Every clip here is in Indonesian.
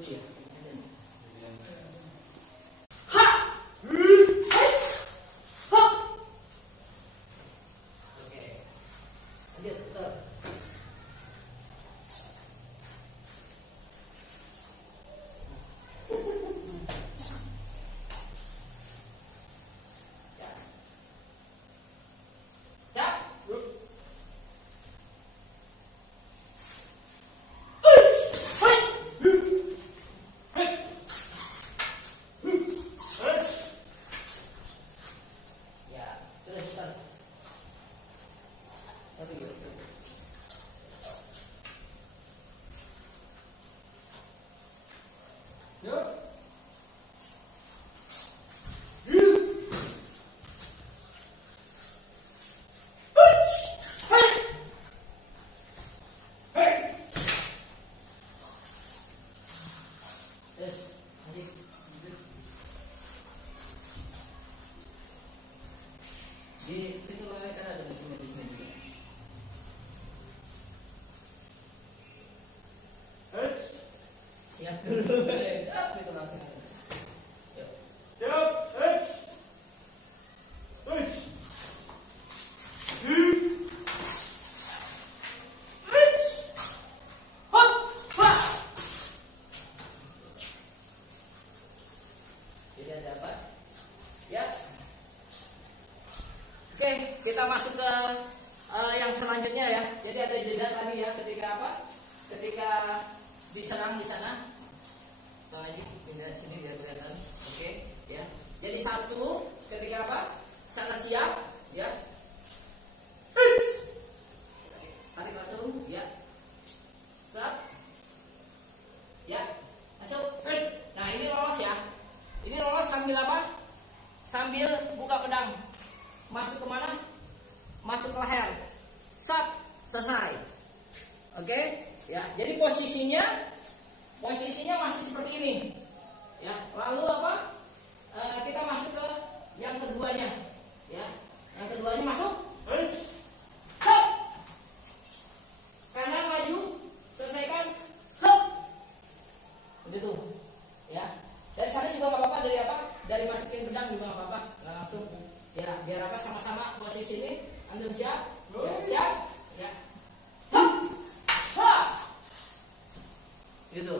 Itu ya. Di sini kan ada mesinnya di sini juga. Siap dulu, siap itu langsung. Jadi ada apa? Ya. Oke, kita masuk ke yang selanjutnya ya. Jadi ada jeda tadi ya, ketika apa? Ketika diserang di sana. Lagi pindah sini biar kelihatan. Oke, ya. Jadi satu, ketika apa? Sana siap, ya. Tarik langsung, ya. Stop. Ya, masuk. Nah, ini lolos ya. Ini lolos sambil apa? Sambil buka pedang. Masuk kemana? Masuk ke leher. Sap, selesai. Oke, ya. Jadi posisinya masih seperti ini. Ya. Lalu apa? Kita masuk ke yang keduanya. Ya. Yang keduanya masuk. Hop. Kanan maju, selesaikan. Hop. Begitu. Ya. Dari sana juga nggak apa-apa, dari apa? Dari masukin pedang juga nggak apa-apa. Nggak langsung. Ya, biar apa sama-sama posisi ini. Ambil siap, ya, siap, ya. Hop, hop, gitu,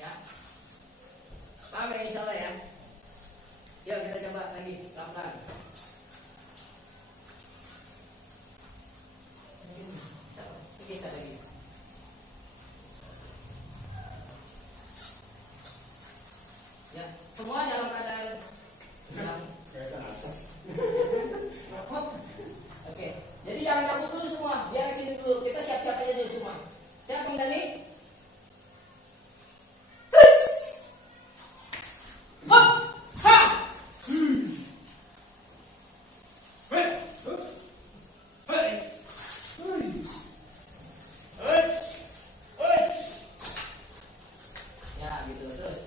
ya. Paham ya insyaallah ya. Yuk kita coba lagi pelan-pelan. Bisa lagi. Ya, semua dalam keadaan atas. Oke, jadi jangan takut dulu semua, biar sini dulu. Kita siap-siap aja dulu semua. Siap kembali. Hop, ha. Ya, gitu terus.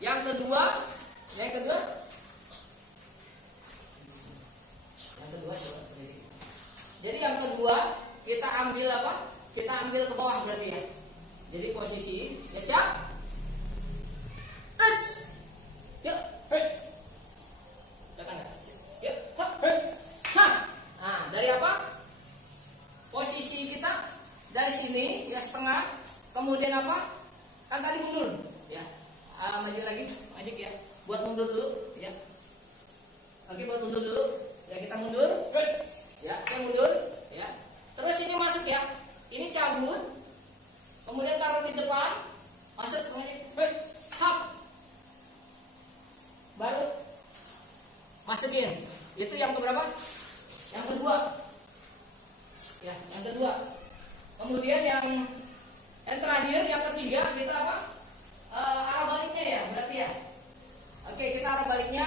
Yang kedua jadi yang kedua kita ambil apa? Kita ambil ke bawah berarti ya. Jadi posisi ya siap. Yuk, yuk, nah dari apa? Posisi kita dari sini ya setengah, kemudian apa? Kan tadi mundur, ya. Maju lagi, maju ya. buat mundur dulu, ya. Oke, buat mundur dulu. Ya, kita mundur. Ya, kita mundur, ya. Terus ini masuk ya. Ini cabut. Kemudian taruh di depan. Masuk kemudian hap. Baru masukin. Itu yang keberapa? Yang kedua. Ya, yang kedua. Kemudian yang terakhir, yang ketiga, kita apa? Arah baliknya ya, berarti ya. Oke, kita arah baliknya.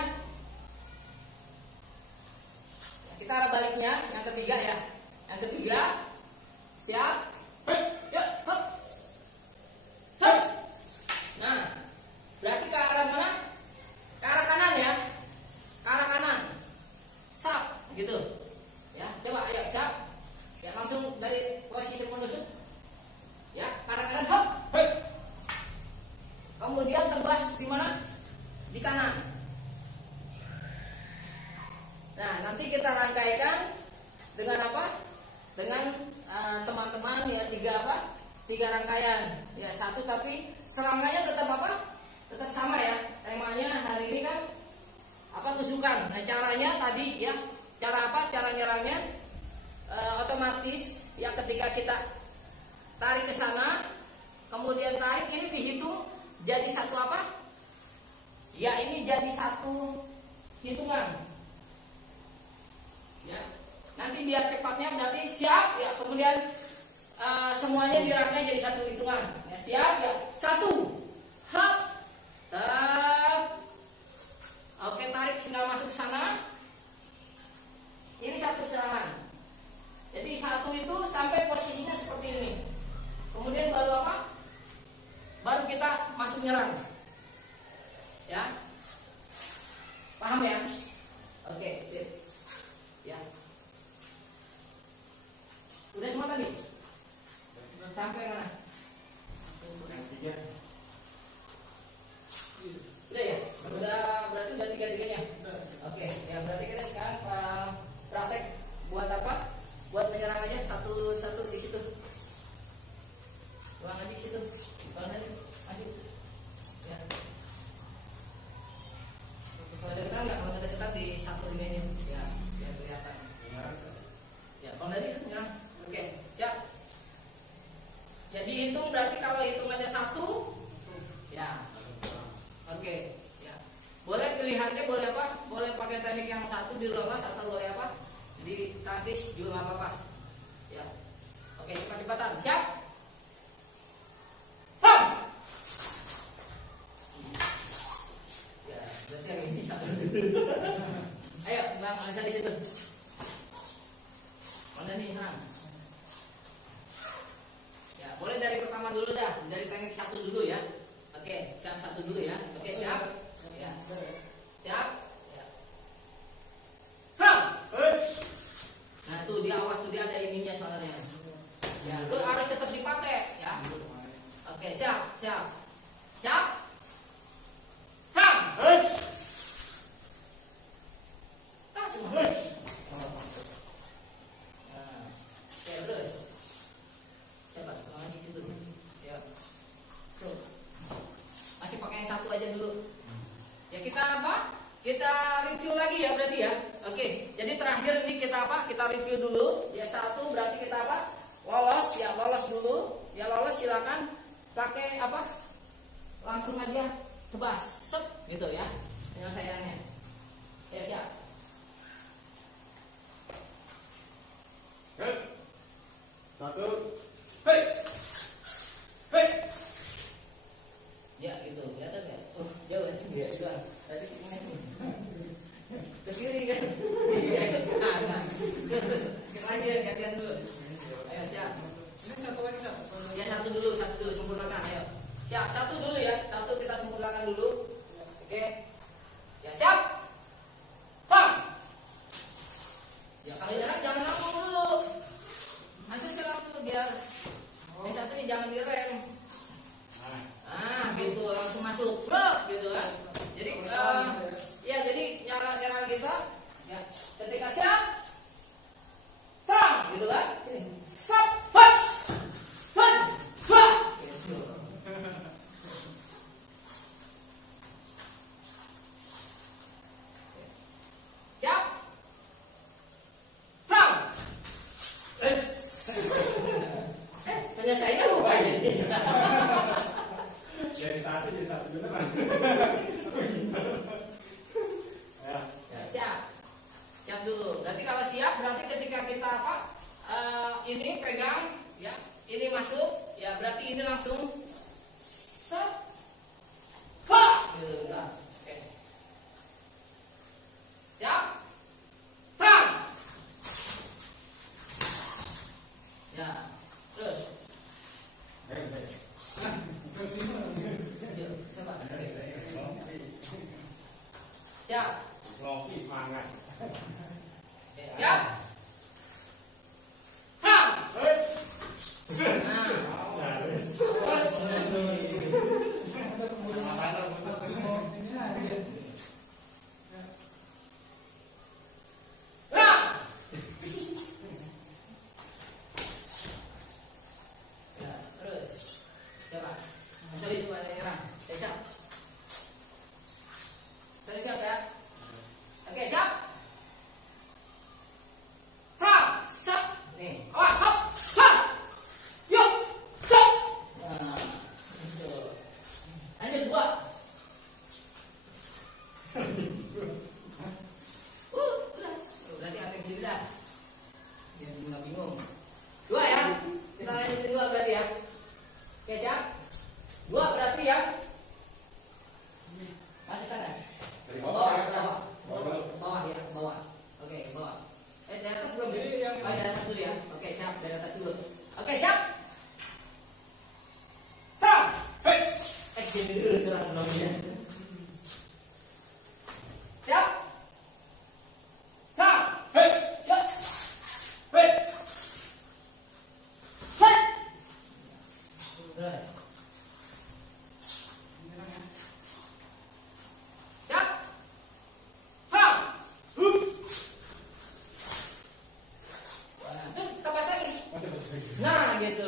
Kita arah baliknya, yang ketiga ya. Yang ketiga, siap. Yuk, hop. Hop. Nah, berarti ke arah mana? Ke arah kanan ya. Ke arah kanan. Sap, gitu. Ya, coba ayo siap. Ya, langsung dari posisi menusuk. Ya, ke arah kanan, hop. Kemudian tebas di mana? Di kanan. Nah, nanti kita rangkaikan dengan apa? Dengan teman-teman ya, tiga rangkaian. Ya, satu tapi serangkaiannya tetap apa? Tetap sama ya. Temanya hari ini kan apa? Tusukan. Nah, caranya tadi ya, cara apa? Cara nyerangnya otomatis ya, ketika kita tarik ke sana, kemudian tarik ini dihitung jadi satu apa? Ya, ini jadi satu hitungan. Ya, nanti biar cepatnya berarti siap ya, kemudian semuanya dirangkai jadi satu hitungan. Ya, siap ya, satu, hap, tap. Oke, tarik tinggal masuk ke sana. Ini satu serangan. Jadi satu itu sampai posisinya seperti ini. Kemudian baru apa? Baru kita masuk nyerang. Ya, paham ya? Oke, ya. Udah semua tadi? Sampai mana? Udah ya? Udah, berarti udah tiga-tiganya. Oke, ya berarti kita sekarang praktek buat apa? Buat menyerang aja satu-satu di situ. Ulang aja di situ. Ulang aja. Maju. Ya. Kalau ada dekat nggak? Kalau ada dekat di satu ini ya, biar kelihatan. Ya, kalau dari nyerang. Oke, siap. Jadi hitung berarti kalau hitungannya satu, ya. Oke, ya. Boleh pilihannya boleh apa? Boleh pakai teknik yang satu di lolos atau boleh apa? Di tangkis juga nggak apa-apa. Ya. Oke, cepat-cepatan. Siap. Hop. Ya, berarti yang ini satu. Ayo, Bang, bisa di situ. Mana nih, Bang? Ya, boleh dari pertama dulu dah, dari teknik satu dulu ya. Oke, siap satu dulu ya. Oke, siap. Ya. Siap. Ya. Hop. Nah, tuh dia awas tuh, dia ada ininya soalnya. Ya, lu harus tetap dipakai ya. Oke, siap, siap. Siap. Hop. Langsung masuk. Nah, oke, terus. Coba lagi situ. Ya. Tuh. Masih pakai yang satu aja dulu. Ya, kita apa? Kita review lagi ya berarti ya. Oke, jadi terakhir ini kita apa? Kita review dulu. Ya, satu berarti kita apa? Lolos ya, lolos dulu. Ya, lolos silakan pakai apa? Langsung aja tebas, sep gitu ya. Penyelesaiannya. Ya, siap. Satu. Hei. Hei. Ya, gitu. Kelihatan enggak? Oh, jauh itu dia. Tadi ini. Ke kiri kan? Iya. Nah. Lagi gantian dulu. Ayo, siap. Ini satu lagi satu. Ya, satu dulu sempurnakan. Ayo. Siap, satu dulu ya. Satu kita sempurnakan dulu. Oke. Ya, siap. Ha. Ya. Ya, siap. Siap dulu. Berarti kalau siap berarti ketika kita apa? Ini pegang ya, ini masuk ya, berarti ini langsung set. Pak. Gitu udah. Oke. Siap. Terang. Ya. Terus. Yuk, coba. Siap. Loki semangat. Siap. Terang. Nah. Siap ya. Oke, siap. Sat. Nih. Awas, hop. Hop. Yuk. Sat. Nah, itu. Hanya dua. Udah. Berarti apa yang sini dah. Jangan bingung. Dua ya. Kita lanjutin dua berarti ya. Oke, siap. Dua berarti ya. Masih sana. Bawah ya, bawah. Oke, bawah. Dari atas belum ya? Oh, dari atas dulu ya. Oke, siap, dari atas dulu. Oke, siap. Terang. Action dulu terang namanya. Siap. Terang. Yuk. Terus. Nah, gitu.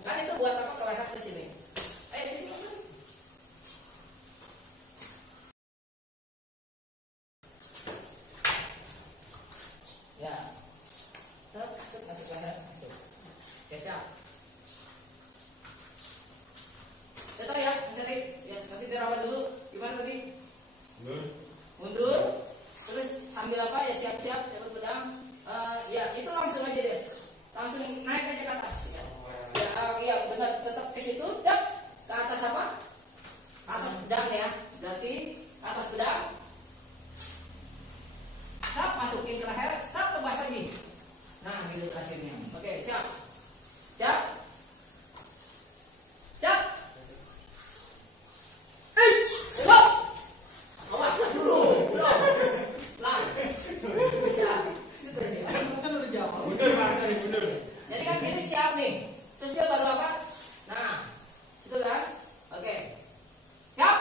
Kan itu buat apa kalau leher ke sini? Ayo sini. Ya. Masuk leher, masuk. Oke, siap. Kita ya, cari. Ya, nanti dirawat dulu. Gimana tadi? Mundur. Terus sambil apa ya, siap-siap dapat pedang. Ya, itu langsung aja deh. Langsung naik aja ke atas ya. Ya benar, tetap ke situ, dap. Ke atas apa? Ke atas pedang ya. Berarti ke atas pedang. Sap, masukin ke leher, sap, tebas lagi. Nah, gitu terakhirnya. Oke, siap. Siap. Siap. Stop. Awas dulu. Belum. Pelan. Bisa. Sudah ya. Masa udah jauh. Mundur. Jadi kan gini siap nih. Terus dia baru apa? Nah, itu kan? Oke. Siap.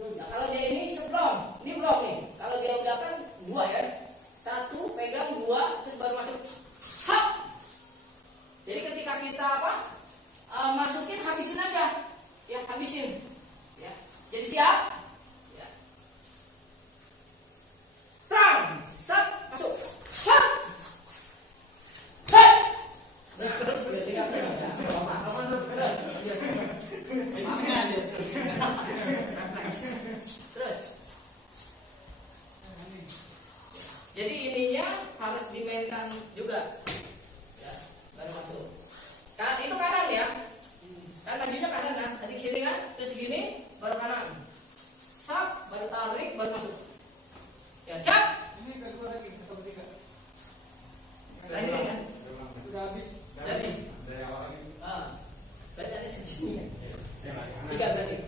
Nah, kalau dia ini sebelum, ini belum nih. Kalau dia udah kan dua ya. Satu pegang, dua, terus baru masuk. Hap. Jadi ketika kita apa? Masukin, habisin aja. Ya, habisin. Ya. Jadi siap. Ya. Terang. Sap. Masuk. Hap. Nah, sudah tiga terus. Ini sengaja. Terus. Jadi ininya harus dimainkan juga. Ya, baru masuk. Kan itu kanan ya. Kan majunya kanan kan. Tadi kiri kan, terus gini baru kanan. Sap, baru tarik, baru masuk. Ya, siap. Ini kedua lagi, atau ketiga? Lanjut ya. Sudah habis. Dari awal lagi. Berarti ada sini ya. Ya, Tiga berarti.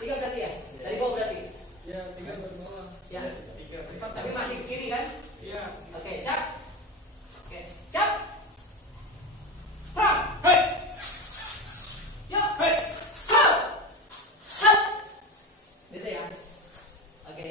Tiga berarti ya. Dari bawah berarti. ya, tiga berdua. Ya. Tiga. Tapi masih ke kiri kan? Iya. Oke, siap. Oke, siap. Terang. Yuk. Hap. Gitu ya. Oke.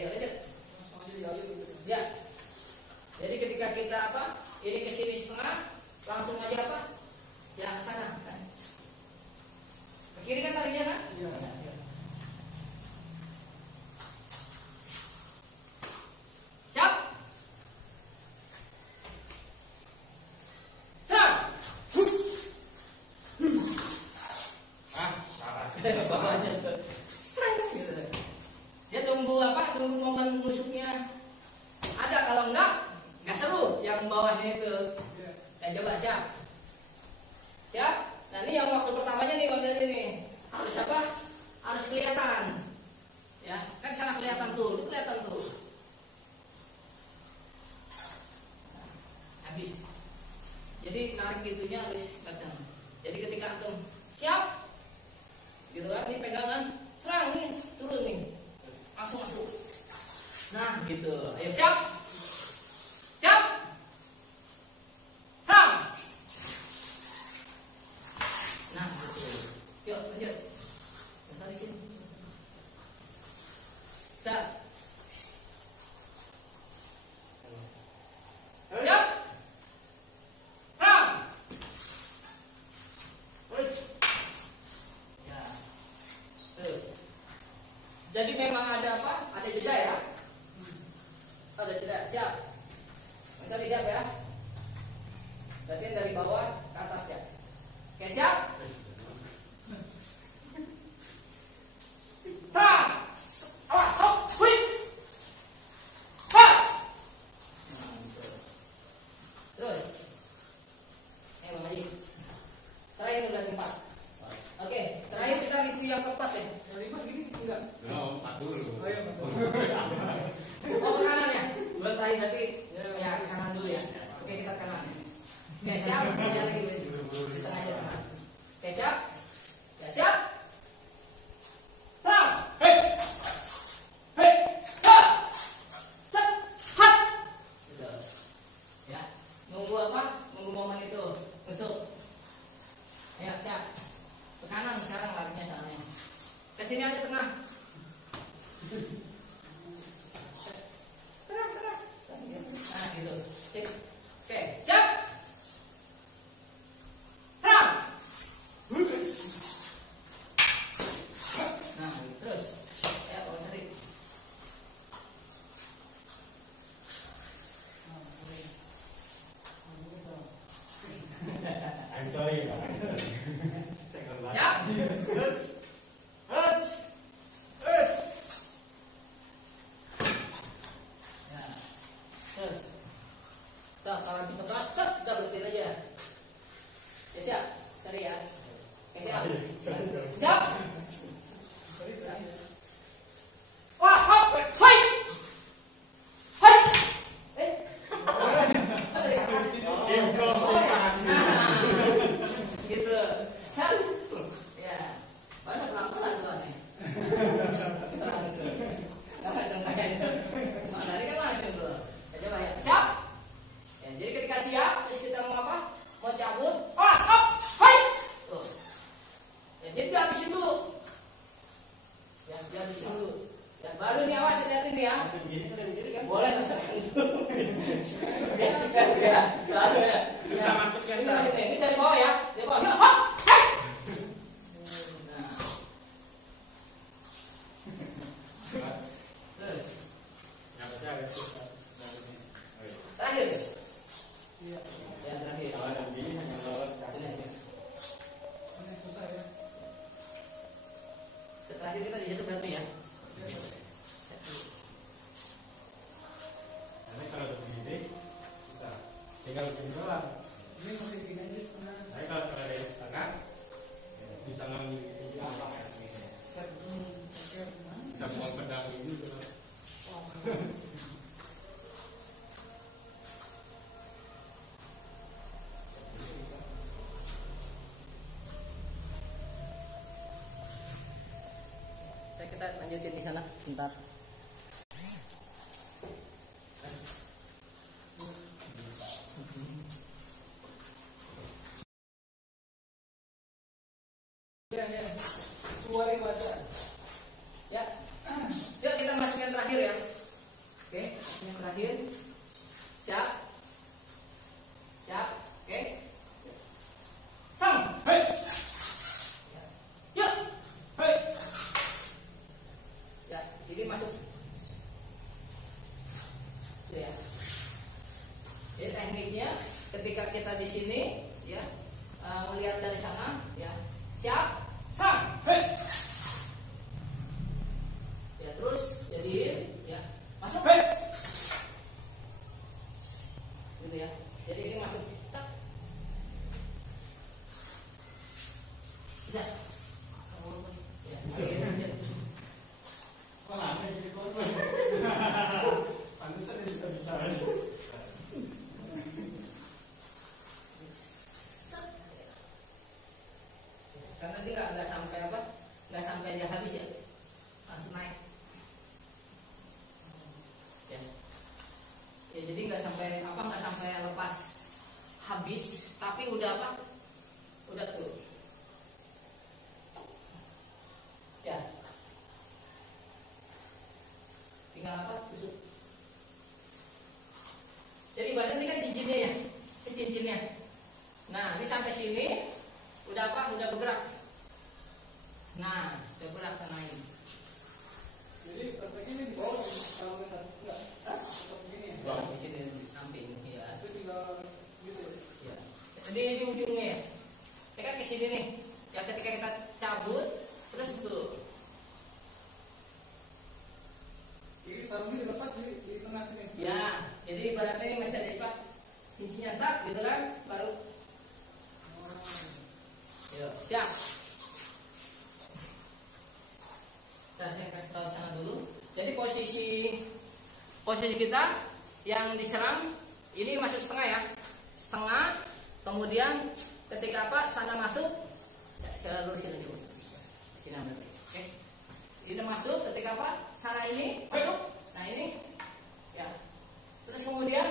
gitu. Ayo siap. Siap. Serang. Nah, gitu. Yuk, lanjut. Bentar di sini. Siap. Siap. Serang. Ya. Terus. Jadi memang ada apa? Ada jeda ya. Ada jeda. Siap. Misalnya siap ya. Berarti dari bawah ke atas ya. Oke, siap. Serang. Awas, hop, hui. Ha. Nah, gitu. Terus. Bang Haji. Terakhir udah 4. Oke, terakhir kita review yang keempat ya. Yang 5 gini enggak? No, 4 dulu. Oh iya, betul. Oh, ke kanan ya. Belum terakhir berarti ya kanan dulu ya. Oke, kita kanan. Oke, siap. Kita lagi di tengah aja kanan. Oke, siap. Ya, siap. Serang. Hei. Hei. Ha. Set. Ha. Gitu. Ya. Nunggu apa? Nunggu momen itu. Masuk. Ayo, siap. Ke kanan sekarang larinya caranya. Ke sini aja tengah. Terang. Nah, gitu. Cek. Oke, siap. Serang. Nah, terus. Ya, Pak Sari. I'm sorry. Siap. Ya. Terus. Tuh, kalau habis ngebak, kita berhenti aja. Ya, siap. Sari ya. Oke, siap. Siap. Wah, hop, hai. Hai. Dari atas. Nah, gitu. Kan? Ya. Banyak pelan-pelan tuh nih. Langsung. Langsung kayak itu. Mana ini kan langsung tuh. Ya, coba ya. Siap. Ya, jadi ketika siap, terus kita mau apa? Mau cabut. Wah, hop, hai. Tuh. Ya, jadi habisin dulu. Ya, habisin dulu. Ya, baru nih awas hati-hati nih ya. Boleh terserah itu. Ya, baru ya. Bisa masuk yang Ini dari bawah ya. Dari bawah. Ya, hop, hai. Nah. Terus terakhir. Iya. Ya, terakhir. Ini aja. Ini susah ya. Terakhir kita di situ berarti ya. Nanti kalau begini, bisa tinggal begini doang. Ini masih gini aja setengah. Tapi kalau dari setengah, bisa ngambil ini apa ini? Set. Oke, mana? Bisa buang pedang ini juga. Kita lanjutin di sana bentar. Ya. Suara baca. Ya. Yuk kita masuk yang terakhir ya. Oke, yang terakhir. Siap. Siap. Oke. Sang. Hei, Yuk. hei. Ya, ini masuk. Itu ya. Jadi tekniknya ketika kita di sini ya melihat dari sana ya. Siap. Sang. Hei. Ya, terus jadi ya masuk. Hei. Gitu ya. Jadi ini masuk. Tak. Bisa. Ya, Bisa. oke. Kok lama jadi korban? Pantesan dia bisa-bisa aja. Karena dia sini ya, ini cincinnya. Nah, ini sampai sini udah apa? Udah bergerak. Nah, udah bergerak ke naik. Jadi prakteknya ini di bawah kalau enggak atau begini ya. Di sini di samping ya. Itu tinggal gitu ya. Ya. Jadi di ujungnya ya. Ini kan ke sini nih. Ya ketika kita cabut terus tuh. Jadi sarungnya dilepas di tengah sini. Ya, jadi ibaratnya ini masih ada ikat cincinnya tak gitu kan baru. Yo, siap. Saya kasih tahu sana dulu. Jadi posisi kita yang diserang ini masuk setengah ya, setengah. Kemudian ketika apa sana masuk, ya, sekarang dulu sini dulu. Sini ambil. Oke. Ini masuk ketika apa sana ini masuk. Nah ini, ya. Terus kemudian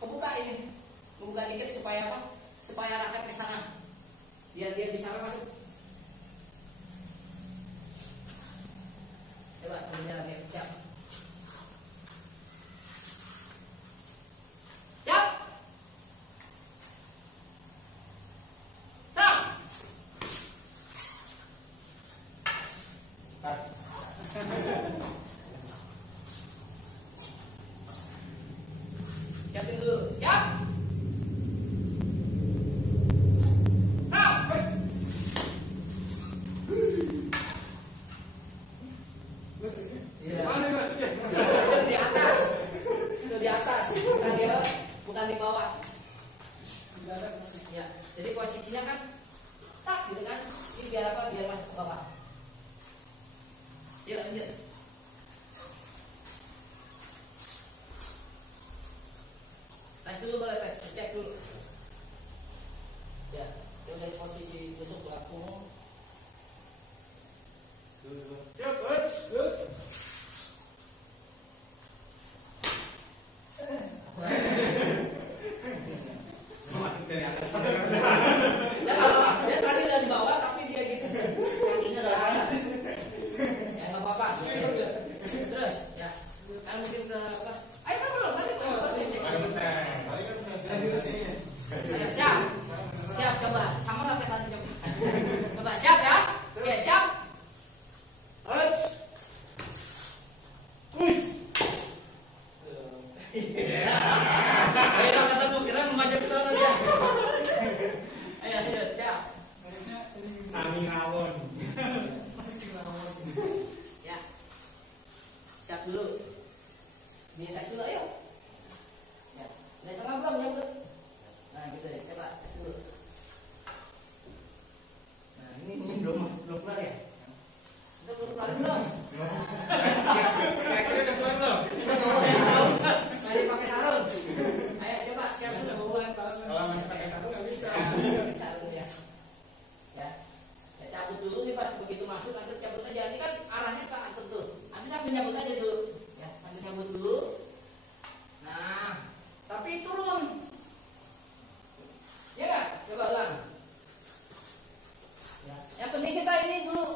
kebuka ini, membuka dikit supaya apa? Supaya raket ke sana. Biar dia bisa masuk. Coba berjalan ya, siap. Siap. Serang. Siapin dulu. Siap. Bukan di bawah. Ya, jadi posisinya kan tak gitu kan. Ini biar apa? Biar masuk ke bawah. Yuk lanjut. Tes dulu boleh tes, cek dulu. Ya, dari posisi tusuk pelaku. Siap, good. Masuk dari atas. Dia tadi dari bawah tapi dia gitu. Kakinya dari atas. Ya nggak apa-apa. Terus ya, kan mungkin ke apa? Ayo kan belum tadi Ayo siap, siap coba sama rakyat tadi coba. Coba siap ya, oke siap. Ayo kata kira maju ke sana dia. Ayo siap. Sami rawon. Ya, siap dulu. Ini tes dulu ayo. Ya, udah setengah belum nyebut. Nah gitu deh, coba tes dulu. Nah ini belum keluar ya. Udah belum keluar belum? Kira-kira udah keluar belum? Masih pakai sarung. Ayo coba siap dulu. Kalau masih pakai sarung nggak bisa. Pakai sarung ya. Ya, ya cabut dulu nih pas begitu masuk nanti cabut aja. Ini kan arahnya ke atas tuh. Nanti sambil nyabut aja dulu. Ya, sambil nyabut dulu. Nah, tapi turun. Ya nggak? Coba ulang. Ya, yang penting kita ini dulu.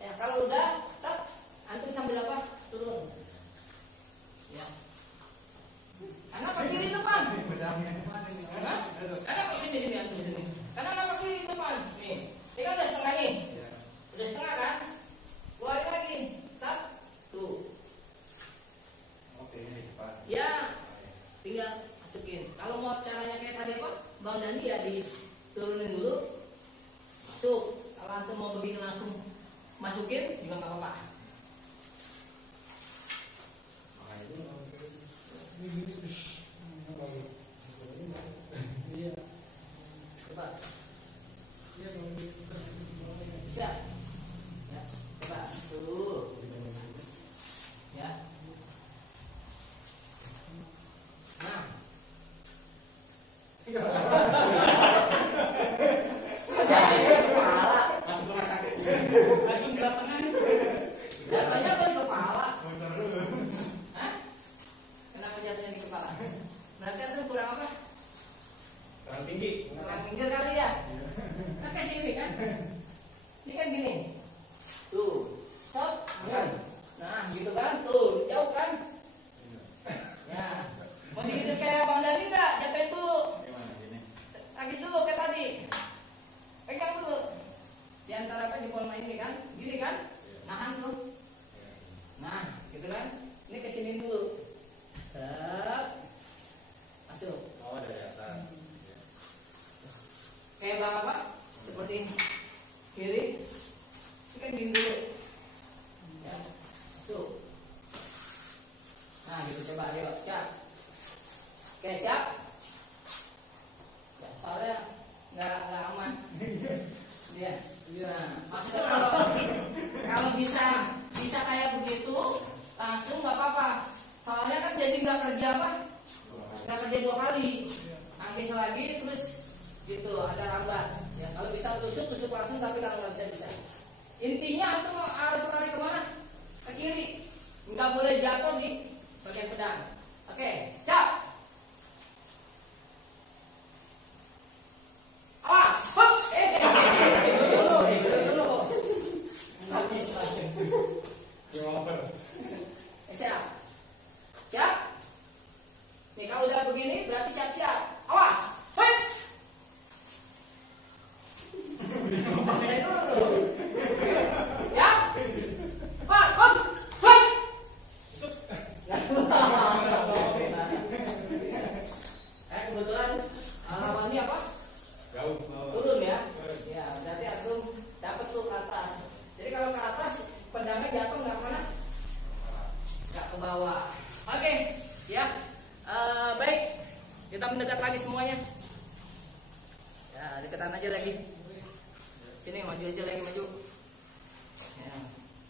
Ya, kalau udah, tak antum sambil apa? Turun. Ya. Karena apa kiri depan? Karena apa sini antum sini? Karena apa kiri depan? Nih, ini kan udah setengah nih. Udah setengah kan? Keluarin lagi. Stop. Tuh. Oke, ini cepat. Ya, tinggal masukin. Kalau mau caranya kayak tadi apa? Bang Dani ya diturunin dulu. Masuk. Kalau antum mau begini langsung masukin juga nggak apa-apa. Coba. Bisa. Ya, coba dulu. Ya. Nah. Jadi kepala. Masuk rumah sakit. Langsung belakangan. Jatuhnya ke kepala. Hah? Kenapa jatuhnya di kepala? bisa kayak begitu langsung nggak apa-apa. Soalnya kan jadi nggak kerja apa? Nggak kerja 2 kali. Angkis lagi terus gitu ada rambat. Ya kalau bisa tusuk langsung, tapi kalau nggak bisa. Intinya itu harus lari kemana? Ke kiri. Nggak boleh jatuh di bagian pedang. Oke, siap. Awas, hop. Dulu. Habis. Siap. Siap. Nih kalau udah begini berarti siap-siap. Awas. Hop. Siap. Awas, hop. Hop. Kebetulan lawannya apa? Jauh. Turun ya. Ya, berarti langsung dapat tuh ke atas. Jadi kalau ke atas pedangnya jatuh nggak kemana? Nggak ke bawah. Oke, ya. Baik, kita mendekat lagi semuanya. Ya, dekatan aja lagi. Sini maju aja lagi maju. Ya.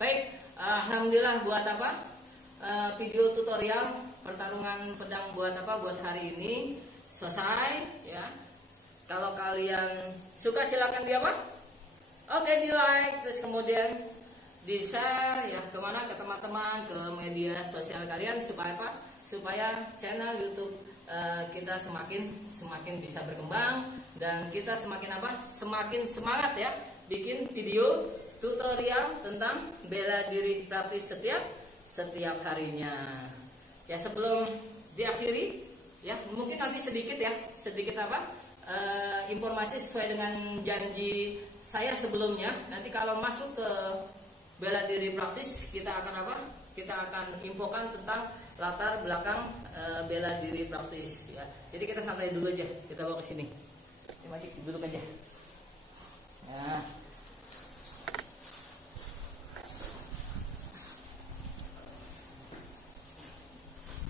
Baik, alhamdulillah buat apa? Video tutorial pertarungan pedang buat apa? Buat hari ini selesai ya. Kalau kalian suka silakan di apa? Oke, di like, terus kemudian di share ya kemana, ke teman-teman, ke media sosial kalian supaya apa? Supaya channel YouTube kita semakin bisa berkembang dan kita semakin apa? Semakin semangat ya bikin video tutorial tentang bela diri praktis setiap harinya. Ya sebelum diakhiri ya mungkin nanti sedikit apa? Informasi sesuai dengan janji saya sebelumnya. Nanti kalau masuk ke bela diri praktis kita akan apa? Kita akan infokan tentang latar belakang bela diri praktis ya. Jadi kita santai dulu aja, kita bawa ke sini. Ini maju duduk aja. Nah.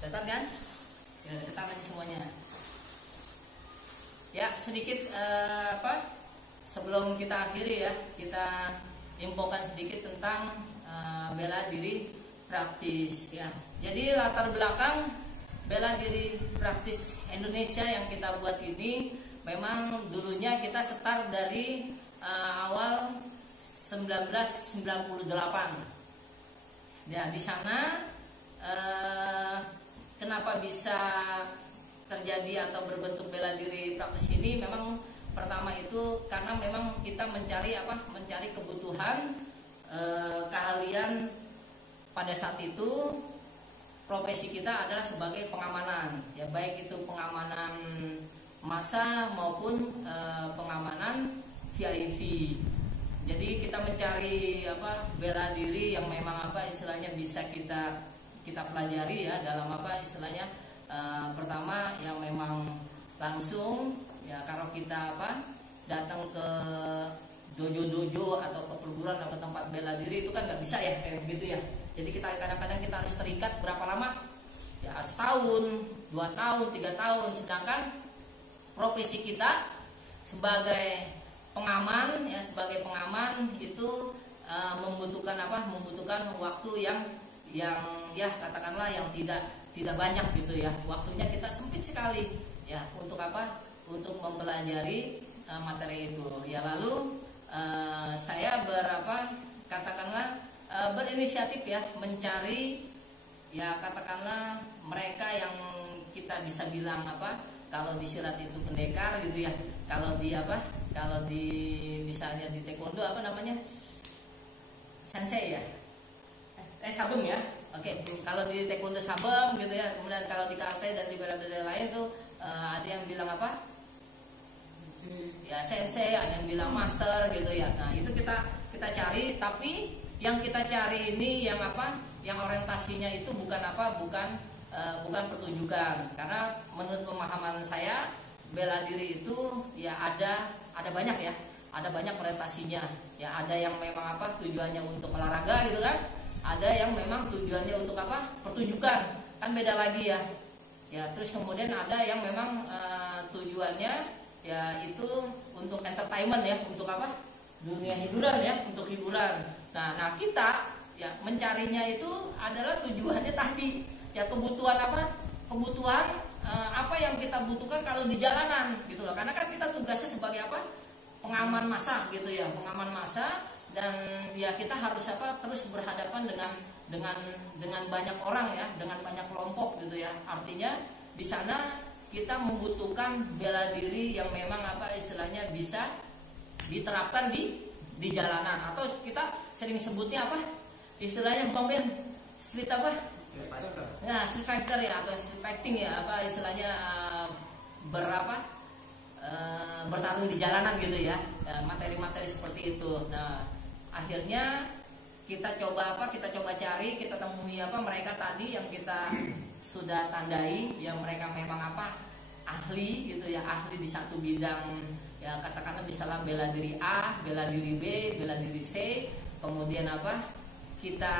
Datang kan? Ya, deketan aja semuanya. Ya sedikit sebelum kita akhiri ya, kita infokan sedikit tentang bela diri praktis ya. Jadi latar belakang bela diri praktis Indonesia yang kita buat ini memang dulunya kita start dari awal 1998. Ya di sana kenapa bisa terjadi atau berbentuk bela diri praktis ini memang pertama itu karena memang kita mencari kebutuhan keahlian pada saat itu. Profesi kita adalah sebagai pengamanan ya, baik itu pengamanan massa maupun pengamanan VIP. Jadi kita mencari bela diri yang memang istilahnya bisa kita pelajari ya dalam istilahnya. Pertama yang memang langsung ya, kalau kita datang ke dojo atau ke perguruan atau tempat bela diri itu kan nggak bisa ya kayak begitu ya. Jadi kita kadang-kadang kita harus terikat berapa lama ya, setahun, 2 tahun, 3 tahun. Sedangkan profesi kita sebagai pengaman ya, itu membutuhkan membutuhkan waktu yang ya katakanlah yang tidak banyak gitu ya. Waktunya kita sempit sekali ya untuk untuk mempelajari materi itu ya. Lalu saya katakanlah berinisiatif ya mencari ya katakanlah mereka yang kita bisa bilang kalau di silat itu pendekar gitu ya. Kalau di misalnya di taekwondo namanya sensei ya, sabem ya. Oke, kalau di taekwondo sabem gitu ya. Kemudian kalau di karate dan di bela-bela lain tuh ada yang bilang ya sensei, ada yang bilang master gitu ya. Nah itu kita cari, tapi yang kita cari ini yang orientasinya itu bukan pertunjukan. Karena menurut pemahaman saya bela diri itu ya ada banyak ya, ada banyak orientasinya ya. Ada yang memang tujuannya untuk olahraga gitu kan, ada yang memang tujuannya untuk pertunjukan, kan beda lagi ya. Ya terus kemudian ada yang memang tujuannya ya itu untuk entertainment ya, untuk dunia hiburan ya, untuk hiburan. Nah kita Ya, mencarinya itu adalah tujuannya tadi. Ya, kebutuhan apa? Kebutuhan apa yang kita butuhkan kalau di jalanan gitu loh. Karena kan kita tugasnya sebagai apa? Pengaman massa gitu ya, pengaman massa, dan ya kita harus apa? Terus berhadapan dengan banyak orang ya, dengan banyak kelompok gitu ya. Artinya di sana kita membutuhkan bela diri yang memang apa istilahnya bisa diterapkan di jalanan, atau kita sering sebutnya apa istilahnya Bang Ben, street apa? Nah, street fighter ya, atau street fighting ya, apa istilahnya bertarung di jalanan gitu ya, materi-materi seperti itu. Nah, akhirnya kita coba cari, kita temui apa mereka tadi yang kita sudah tandai, yang mereka memang apa ahli gitu ya, ahli di satu bidang ya, katakanlah misalnya bela diri A, bela diri B, bela diri C, kemudian apa kita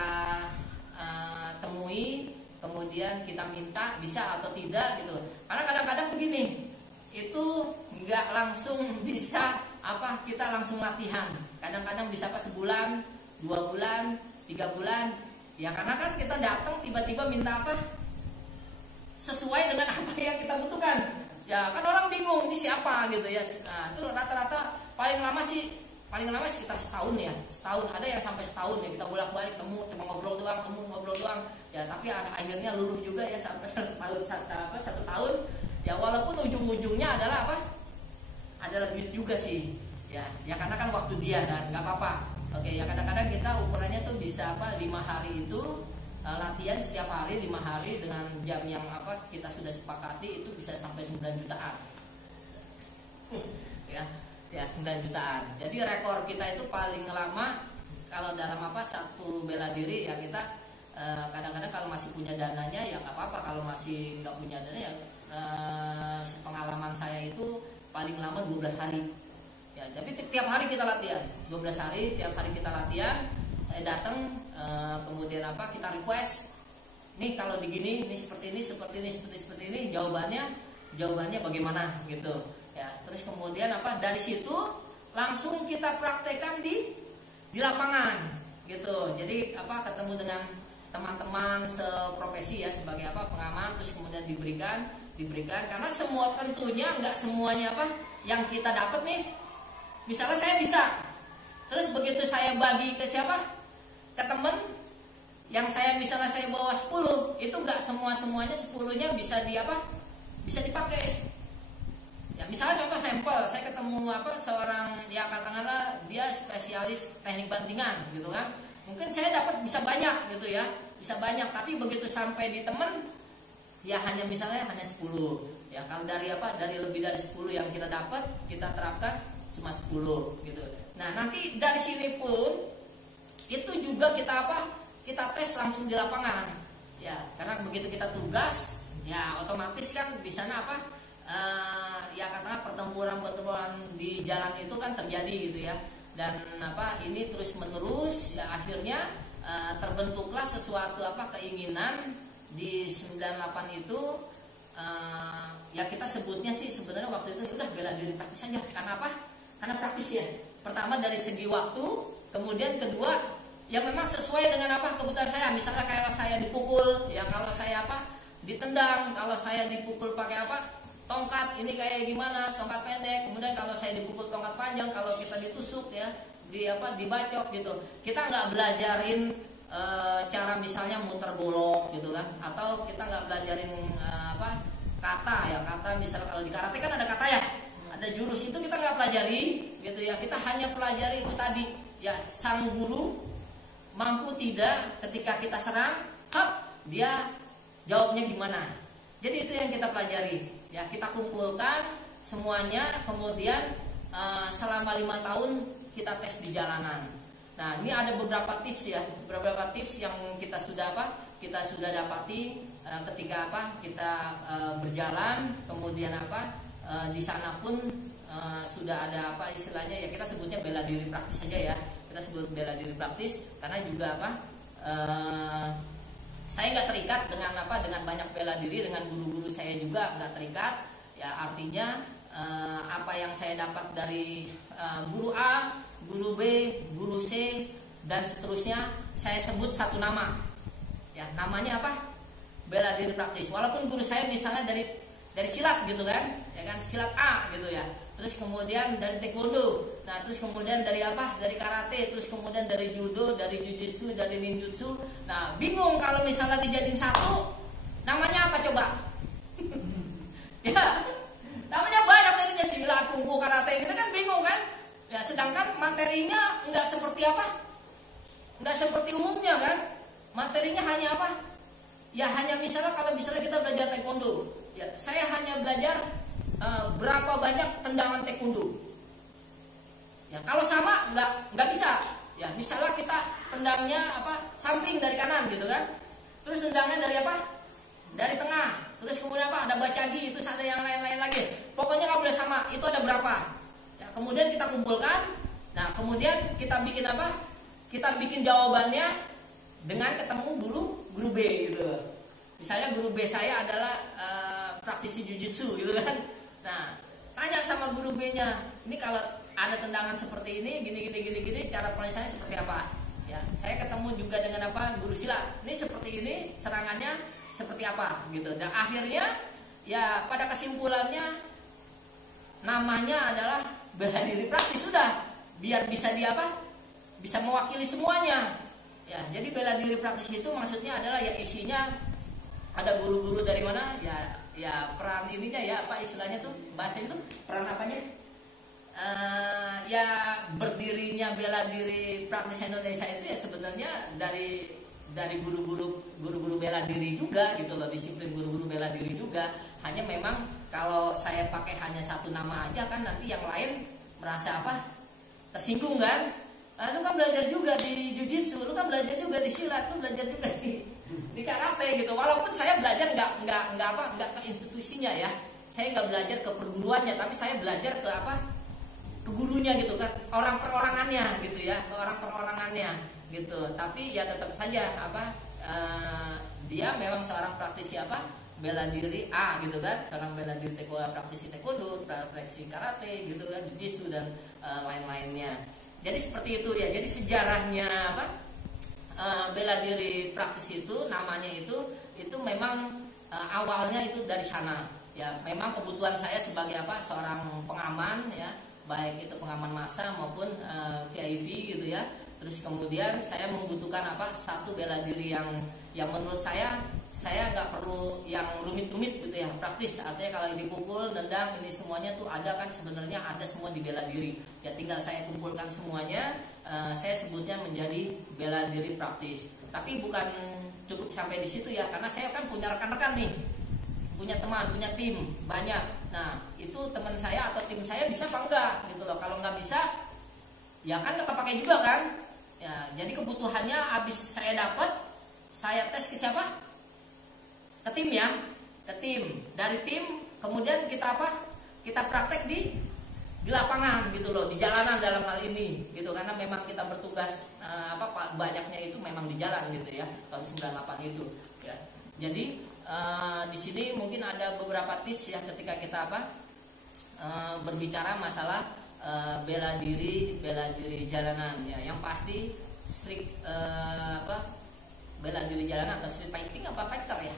temui, kemudian kita minta bisa atau tidak gitu. Karena kadang-kadang begini, itu nggak langsung bisa apa kita langsung latihan. Kadang-kadang bisa apa sebulan, 2 bulan, 3 bulan. Ya karena kan kita datang tiba-tiba minta apa sesuai dengan apa yang kita butuhkan. Ya kan orang bingung ini siapa gitu ya. Nah, itu rata-rata paling lama sekitar setahun ya. Setahun, ada yang sampai setahun ya, kita bolak-balik cuma ngobrol doang. Ya tapi akhirnya luluh juga ya sampai satu tahun. Ya walaupun ujung-ujungnya adalah apa? Adalah duit juga sih. Ya karena kan waktu dia kan, nggak apa-apa. Oke, ya kadang-kadang kita ukurannya tuh bisa apa 5 hari itu latihan setiap hari 5 hari dengan jam yang apa kita sudah sepakati, itu bisa sampai 9 jutaan. Ya 9 jutaan. Jadi rekor kita itu paling lama kalau dalam apa satu bela diri ya kita kadang-kadang kalau masih punya dananya ya nggak apa-apa, kalau masih nggak punya dana ya pengalaman saya itu paling lama 12 hari. Ya, tapi tiap hari kita latihan 12 hari, tiap hari kita latihan, datang kemudian apa kita request nih kalau digini, ini seperti ini, jawabannya bagaimana gitu ya. Terus kemudian apa dari situ langsung kita praktekkan di lapangan gitu. Jadi apa ketemu dengan teman-teman seprofesi ya sebagai apa pengaman, terus kemudian diberikan karena semua tentunya nggak semuanya apa yang kita dapat nih. Misalnya saya bisa, terus begitu saya bagi ke siapa? Ke temen yang misalnya saya bawa 10, itu nggak semuanya 10-nya bisa dipakai. Ya misalnya contoh sampel, saya ketemu apa seorang ya katakanlah dia spesialis teknik bantingan gitu kan. Mungkin saya dapat bisa banyak gitu ya, bisa banyak, tapi begitu sampai di temen ya hanya 10. Ya kalau dari lebih dari 10 yang kita dapat, kita terapkan cuma 10 gitu. Nah, nanti dari sini pun itu juga kita tes langsung di lapangan. Ya, karena begitu kita tugas, ya otomatis kan di sana ya karena pertempuran di jalan itu kan terjadi gitu ya. Dan ini terus menerus ya akhirnya terbentuklah sesuatu keinginan di 98 itu ya kita sebutnya sih sebenarnya waktu itu udah bela diri praktis saja. Karena apa? Karena praktis ya. Pertama dari segi waktu, kemudian kedua ya memang sesuai dengan kebutuhan saya. Misalnya kalau saya dipukul, ya kalau saya ditendang, kalau saya dipukul pakai tongkat ini kayak gimana, tongkat pendek. Kemudian kalau saya dipukul tongkat panjang, kalau kita ditusuk ya dibacok gitu. Kita nggak belajarin cara misalnya muter golok gitu kan, atau kita nggak belajarin kata misalnya kalau di karate kan ada kata ya, ada jurus, itu kita nggak pelajari gitu ya. Kita hanya pelajari itu tadi ya, sang guru mampu tidak ketika kita serang, dia jawabnya gimana. Jadi itu yang kita pelajari ya, kita kumpulkan semuanya, kemudian selama 5 tahun kita tes di jalanan. Nah, ini ada beberapa tips ya, beberapa tips yang kita sudah dapati ketika kita berjalan, kemudian di sana pun sudah ada istilahnya ya, kita sebutnya bela diri praktis saja ya. Kita sebut bela diri praktis karena juga saya nggak terikat dengan banyak bela diri, dengan guru-guru saya juga nggak terikat ya. Artinya apa yang saya dapat dari guru A, guru B, guru C, dan seterusnya saya sebut satu nama. Ya, namanya apa? Bela diri praktis. Walaupun guru saya misalnya dari silat gitu kan, ya kan, silat A gitu ya. Terus kemudian dari taekwondo. Nah, terus kemudian dari apa? Dari karate, terus kemudian dari judo, dari jujitsu, dari ninjutsu. Nah, bingung kalau misalnya dijadiin satu, namanya apa coba? Ya, namanya banyak jadinya, silat, kungfu, karate, gitu kan bingung kan? Ya, sedangkan materinya nggak seperti apa? Nggak seperti umumnya kan? Materinya hanya apa? Ya hanya misalnya kalau misalnya kita belajar taekwondo, ya saya hanya belajar berapa banyak tendangan taekwondo. Ya kalau sama nggak bisa. Ya misalnya kita tendangnya apa? Samping dari kanan gitu kan? Terus tendangnya dari apa? Dari tengah. Terus kemudian apa? Ada bacagi, terus ada yang lain-lain lagi. Pokoknya nggak boleh sama. Itu ada berapa? Ya, kemudian kita kumpulkan. Nah kemudian kita bikin apa? Kita bikin jawabannya dengan ketemu guru B gitu. Misalnya guru B saya adalah praktisi jujitsu gitu kan. Nah, tanya sama guru B-nya, ini kalau ada tendangan seperti ini, gini, cara penyelesaiannya seperti apa? Ya, saya ketemu juga dengan apa? Guru silat. Ini seperti ini, serangannya seperti apa gitu. Dan akhirnya ya pada kesimpulannya namanya adalah bela diri praktis sudah. Biar bisa di apa? Bisa mewakili semuanya. Ya, jadi bela diri praktis itu maksudnya adalah ya isinya ada guru-guru dari mana? Ya peran ininya ya apa istilahnya tuh bahasa itu peran apanya? Ya berdirinya bela diri praktis Indonesia itu ya sebenarnya dari guru-guru bela diri juga gitu loh, disiplin guru-guru bela diri juga. Hanya memang kalau saya pakai hanya satu nama aja kan nanti yang lain merasa apa? Tersinggung kan? Lu kan belajar juga di jujitsu, lu kan belajar juga di silat, lu belajar juga di karate gitu. Walaupun saya belajar nggak ke institusinya ya, saya nggak belajar ke perguruannya, tapi saya belajar ke apa? Ke gurunya gitu kan, orang perorangannya gitu ya, ke orang perorangannya gitu. Tapi ya tetap saja apa? Dia memang seorang praktisi apa? Bela diri A gitu kan, seorang bela diri praktisi taekwondo, praktisi karate gitu kan, jujitsu dan lain-lainnya. Jadi seperti itu ya. Jadi sejarahnya apa? Bela diri praktis itu namanya itu memang awalnya itu dari sana. Ya, memang kebutuhan saya sebagai apa? Seorang pengaman ya, baik itu pengaman massa maupun VIP gitu ya. Terus kemudian saya membutuhkan apa? Satu bela diri yang menurut saya nggak perlu yang rumit-rumit gitu ya, praktis. Artinya kalau dipukul, nendang, ini semuanya tuh ada kan, sebenarnya ada semua di bela diri. Ya tinggal saya kumpulkan semuanya, saya sebutnya menjadi bela diri praktis. Tapi bukan cukup sampai di situ ya, karena saya kan punya rekan-rekan nih, punya teman, punya tim banyak. Nah itu teman saya atau tim saya bisa apa enggak gitu loh. Kalau nggak bisa, ya kan nggak kepake juga kan. Ya jadi kebutuhannya habis saya dapat, saya tes ke siapa? Ke tim ya, ke tim. Dari tim kemudian kita apa? Kita praktek di lapangan gitu loh, di jalanan dalam hal ini gitu, karena memang kita bertugas banyaknya itu memang di jalan gitu ya, tahun 98 itu ya. Jadi di sini mungkin ada beberapa tips ya ketika kita berbicara masalah bela diri jalanan ya. Yang pasti bela diri jalanan atau street fighting apa fighter ya?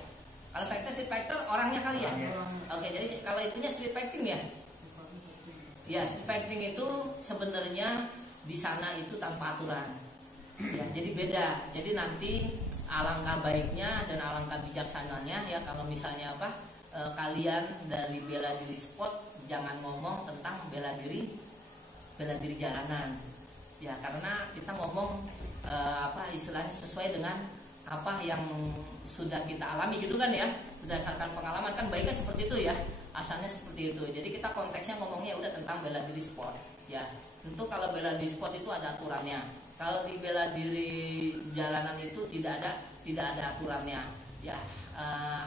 Kalau fighter, street fighter orangnya kali ya. Oke, jadi kalau itunya street fighting ya. Ya, street fighting itu sebenarnya di sana itu tanpa aturan. Ya, jadi beda. Jadi nanti alangkah baiknya dan alangkah bijaksananya ya kalau misalnya kalian dari bela diri sport jangan ngomong tentang bela diri jalanan. Ya, karena kita ngomong istilahnya sesuai dengan apa yang sudah kita alami gitu kan ya, berdasarkan pengalaman kan baiknya seperti itu ya, asalnya seperti itu. Jadi kita konteksnya ngomongnya udah tentang bela diri sport ya. Tentu kalau bela diri sport itu ada aturannya. Kalau di bela diri jalanan itu tidak ada aturannya ya.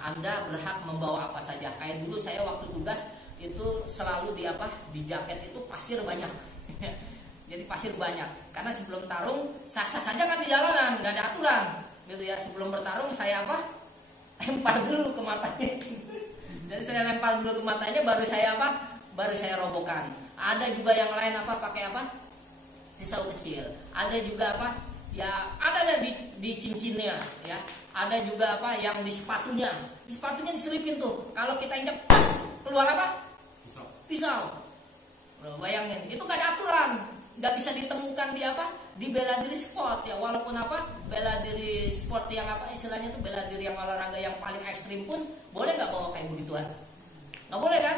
Anda berhak membawa apa saja. Kayak dulu saya waktu tugas itu selalu di jaket itu pasir banyak. Jadi pasir banyak karena sebelum tarung sah-sah saja kan di jalanan, nggak ada aturan gitu ya. Sebelum bertarung saya lempar dulu ke matanya. Jadi saya lempar dulu ke matanya, baru saya robohkan. Ada juga yang lain pakai pisau kecil. Ada juga ya ada di cincinnya ya, ada juga apa yang di sepatunya diselipin tuh, kalau kita injak keluar apa? Pisau. Bayangin, itu gak ada aturan, nggak bisa ditemukan di apa, di bela diri sport ya, walaupun apa bela diri sport yang apa istilahnya tuh bela diri yang olahraga yang paling ekstrim pun boleh nggak bawa kayak begituan? Nggak boleh kan?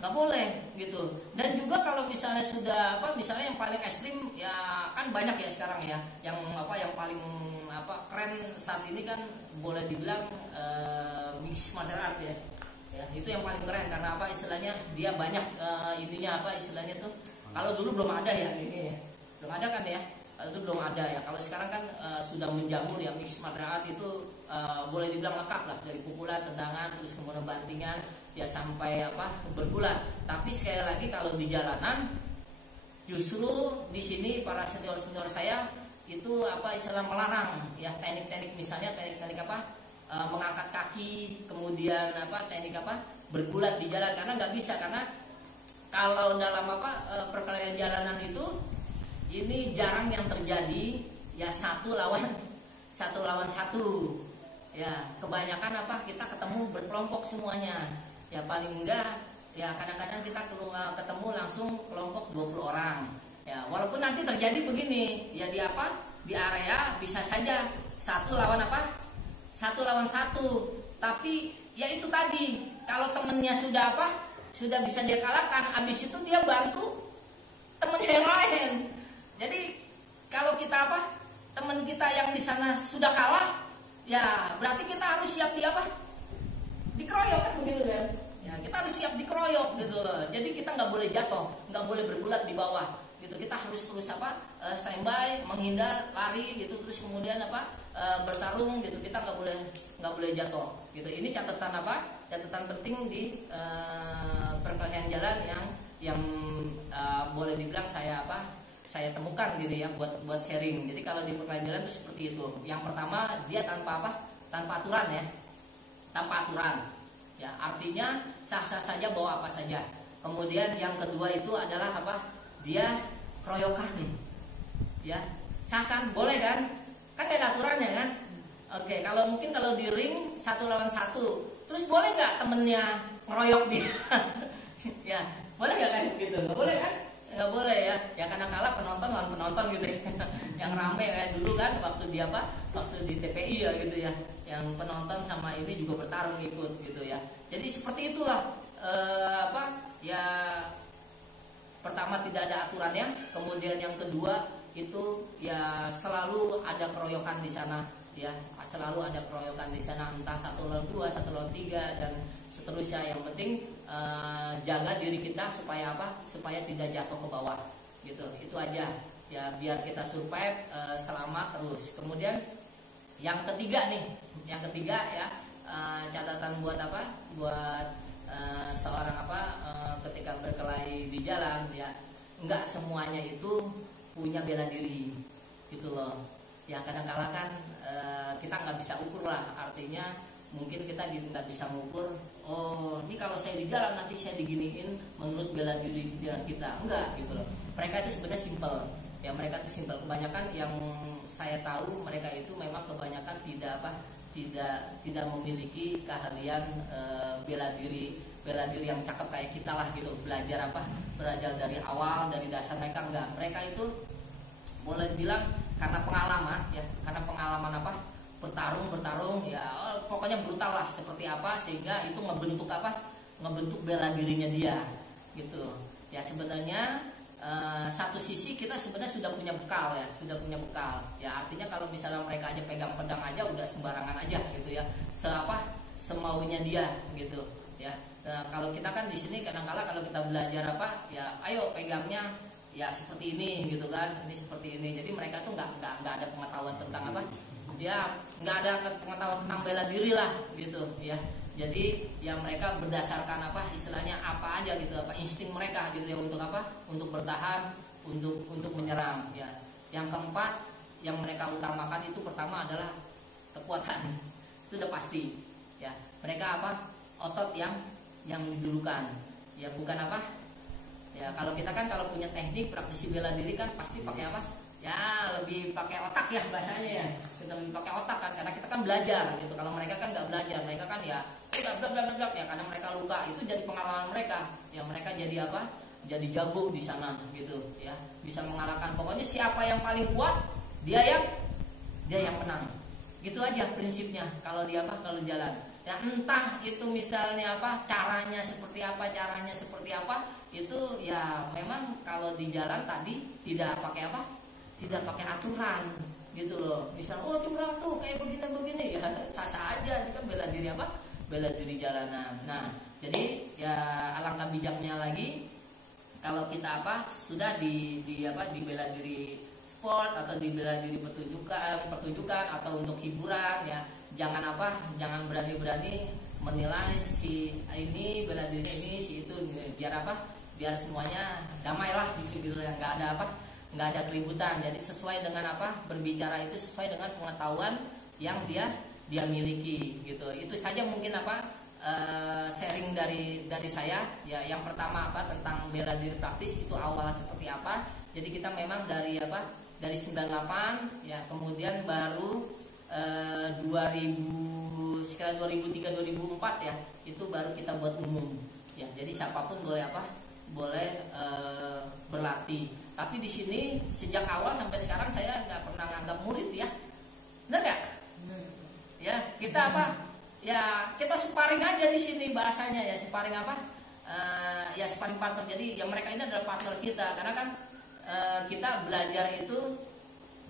Nggak boleh gitu. Dan juga kalau misalnya sudah apa, misalnya yang paling ekstrim ya kan banyak ya sekarang ya, yang apa yang paling apa keren saat ini kan boleh dibilang mixed martial art ya. Ya, itu yang paling keren karena apa istilahnya dia banyak ininya apa istilahnya tuh, kalau dulu belum ada ya ini ya. Belum ada kan ya, kalau itu belum ada ya. Kalau sekarang kan sudah menjamur ya, mixed martial art itu boleh dibilang lengkap lah, dari pukulan, tendangan, terus kemudian bantingan ya sampai apa bergulat. Tapi sekali lagi kalau di jalanan justru di sini para senior saya itu apa istilah melarang ya, teknik-teknik misalnya teknik-teknik apa mengangkat kaki, kemudian apa teknik apa bergulat di jalan, karena nggak bisa, karena kalau dalam apa perkelahian jalanan itu ini jarang yang terjadi ya satu lawan satu ya, kebanyakan apa kita ketemu berkelompok semuanya ya, paling enggak ya kadang-kadang kita ketemu langsung kelompok 20 orang ya, walaupun nanti terjadi begini ya di apa di area bisa saja satu lawan satu, tapi ya itu tadi kalau temennya sudah apa sudah bisa dia kalahkan, habis itu dia bantu temennya yang lain. Jadi kalau kita apa teman kita yang di sana sudah kalah ya berarti kita harus siap di apa dikeroyok kan begitu kan ya, kita harus siap dikeroyok gitu loh. Jadi kita nggak boleh jatuh, nggak boleh bergulat di bawah gitu, kita harus terus apa standby, menghindar, lari gitu, terus kemudian apa bertarung gitu, kita nggak boleh jatuh gitu. Ini catatan apa catatan penting di perkelahian jalan yang boleh dibilang saya temukan gitu ya buat sharing. Jadi kalau di perkelahian jalan itu seperti itu. Yang pertama dia tanpa aturan ya, tanpa aturan ya, artinya sah-sah saja bawa apa saja. Kemudian yang kedua itu adalah apa, dia keroyokan ya, sah kan, boleh kan ada aturannya kan. Oke, kalau mungkin kalau di ring 1 lawan 1 terus boleh nggak temennya ngeroyok dia ya boleh nggak kan gitu, nggak boleh kan, nggak boleh ya, ya karena kalah penonton lawan penonton gitu ya yang rame kayak dulu kan waktu di TPI ya gitu ya, yang penonton sama ini juga bertarung ikut gitu ya. Jadi seperti itulah apa ya, pertama tidak ada aturannya, kemudian yang kedua itu ya selalu ada keroyokan di sana ya, selalu ada keroyokan di sana, entah 1 lawan 2, 1 lawan 3 dan seterusnya. Yang penting jaga diri kita supaya apa, supaya tidak jatuh ke bawah gitu, itu aja ya, biar kita survive selamat terus. Kemudian yang ketiga ya catatan buat apa, buat seorang apa ketika berkelahi di jalan ya, nggak semuanya itu punya bela diri gitu loh ya. Kadang-kadang kan kita nggak bisa ukur lah, artinya mungkin kita nggak bisa mengukur, oh ini kalau saya di jalan nanti saya diginiin menurut bela diri kita, enggak gitu loh. Mereka itu sebenarnya simpel ya, mereka itu simpel. Kebanyakan yang saya tahu mereka itu memang kebanyakan tidak memiliki keahlian bela diri yang cakep kayak kita lah gitu, belajar dari awal dari dasar. Mereka enggak, mereka itu boleh bilang karena pengalaman apa bertarung ya, pokoknya brutal lah seperti apa, sehingga itu ngebentuk bela dirinya dia gitu ya. Sebenarnya satu sisi kita sebenarnya sudah punya bekal ya, artinya kalau misalnya mereka aja pegang pedang aja udah sembarangan aja gitu ya, semaunya dia gitu ya. Kalau kita kan di sini kadang-kala kalau kita belajar apa ya, ayo pegangnya ya seperti ini gitu kan, ini seperti ini. Jadi mereka tuh nggak ada pengetahuan tentang apa ya, nggak ada pengetahuan tentang bela diri lah gitu ya. Jadi ya mereka berdasarkan apa istilahnya apa aja gitu, apa insting mereka gitu ya, untuk apa, untuk bertahan, untuk menyerang ya. Yang keempat yang mereka utamakan itu pertama adalah kekuatan, itu udah pasti ya. Mereka apa, otot yang didulukan ya, bukan apa ya. Kalau kita kan kalau punya teknik praktisi bela diri kan pasti pakai apa, ya lebih pakai otak ya bahasanya ya, kita lebih pakai otak kan, karena kita kan belajar gitu. Kalau mereka kan nggak belajar, mereka kan ya udah blak ya, karena mereka luka itu jadi pengalaman mereka, ya mereka jadi apa, jadi jago di sana gitu ya, bisa mengarahkan. Pokoknya siapa yang paling kuat dia yang menang, gitu aja prinsipnya kalau dia apa, kalau jalan ya, entah itu misalnya apa caranya seperti apa itu ya, memang kalau di jalan tadi tidak pakai apa, tidak pakai aturan gitu loh. Misal oh curang tuh kayak begini ya, sah-sah aja, itu kan bela diri apa, bela diri jalanan. Nah jadi ya alangkah bijaknya lagi kalau kita apa sudah di apa, di bela diri sport atau di bela diri pertunjukan atau untuk hiburan ya, jangan apa, jangan berani menilai si ini bela diri ini si itu, biar apa, biar semuanya damai lah gitu ya, nggak ada apa, nggak ada keributan. Jadi sesuai dengan apa, berbicara itu sesuai dengan pengetahuan yang dia miliki gitu. Itu saja mungkin apa sharing dari saya ya. Yang pertama apa, tentang bela diri praktis itu awal seperti apa. Jadi kita memang dari apa, dari 98 ya, kemudian baru 2003 2004 ya, itu baru kita buat umum ya. Jadi siapapun boleh apa, boleh berlatih. Tapi di sini sejak awal sampai sekarang saya nggak pernah nganggap murid ya, benar nggak? Ya kita apa, ya kita sparring aja di sini bahasanya ya, sparring apa, ya sparring partner. Jadi ya mereka ini adalah partner kita, karena kan kita belajar itu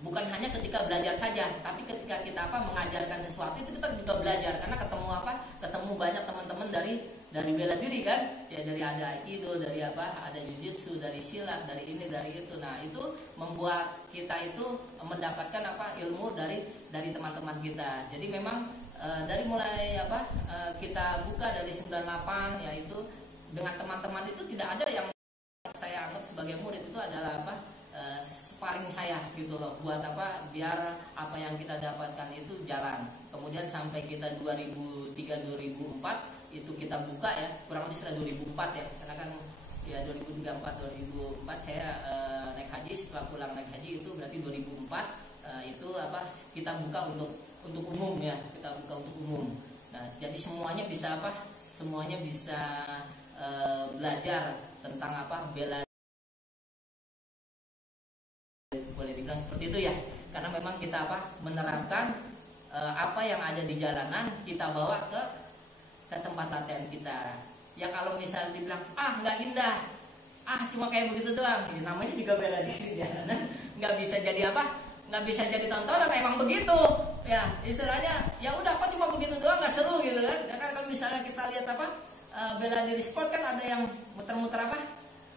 bukan hanya ketika belajar saja, tapi ketika kita apa, mengajarkan sesuatu itu kita juga belajar, karena ketemu apa, ketemu banyak teman-teman dari bela diri kan ya, dari ada aikido, dari apa, ada jujitsu, dari silat, dari ini dari itu. Nah itu membuat kita itu mendapatkan apa, ilmu dari teman-teman kita. Jadi memang dari mulai apa, kita buka dari 98 yaitu dengan teman-teman itu tidak ada yang saya anggap sebagai murid, itu adalah apa, sparring saya gitu loh, buat apa, biar apa yang kita dapatkan itu jalan. Kemudian sampai kita 2003-2004 itu kita buka ya, kurang lebih setelah 2004 ya, karena kan ya 2003-2004 saya naik haji. Setelah pulang naik haji itu berarti 2004 itu apa, kita buka untuk umum ya, kita buka untuk umum. Nah jadi semuanya bisa apa, semuanya bisa belajar tentang apa, bela, boleh dibilang seperti itu ya, karena memang kita apa, menerapkan apa yang ada di jalanan kita bawa ke tempat latihan kita ya. Kalau misalnya dibilang nggak indah, cuma kayak begitu doang, ya, namanya juga bela diri jalanan, nggak bisa jadi apa, nggak bisa jadi tontonan, emang begitu ya, istilahnya ya udah kok cuma begitu doang, nggak seru gitu kan. Ya kan kalau misalnya kita lihat apa, bela diri sport kan ada yang muter-muter apa